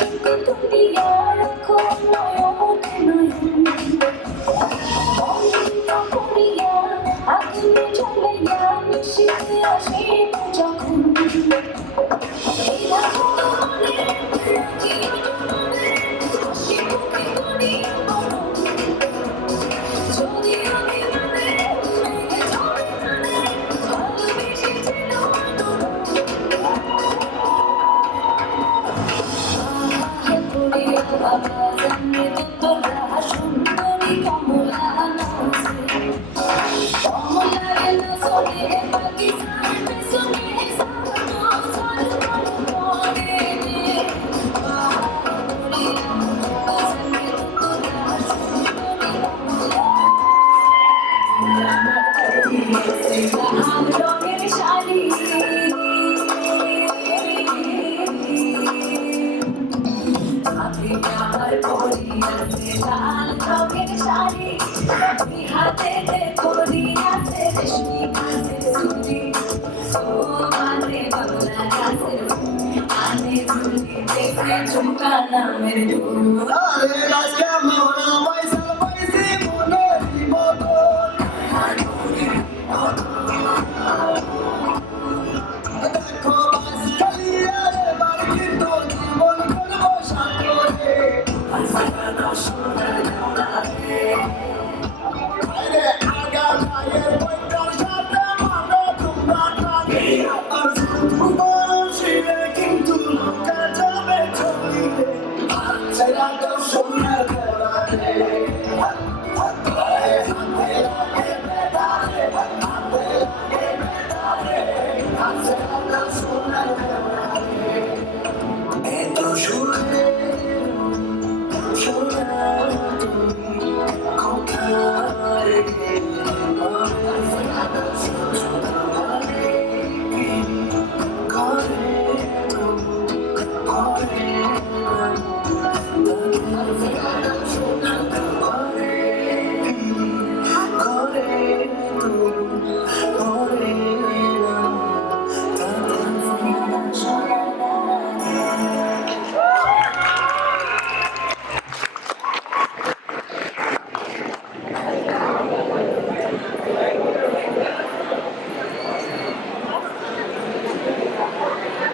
দুনিয়া রাখো নয়নে নয়ন অমৃত করিয়া আগুনে জ্বালাইয়া মিশিতে আসিব যখন এই রাখো মনে রাখিও মনে হাসি মুখে করিয়া বরণ যদি আমি মানে ভেঙে যাবে প্রাণে ভালোবেসেছিল করিয়া বাবা জানে তোরা সুন্দরী কমলা নাচে কমলার নাচনে পাকিস্তান পেছনে সানো সানো পরে রে করিয়া বাবা জানে তোরা সুন্দরী কমলা আমার কাছে লাল রঙের শাড়ি আমি আমার পরিয়াছে লাল রঙের শাড়ি হাতে পরিয়াছে রেশমি কাছের চুড়ি ও মানে বাংলা গাছের আনে ঝুলি দেখে ঝুমকা নামের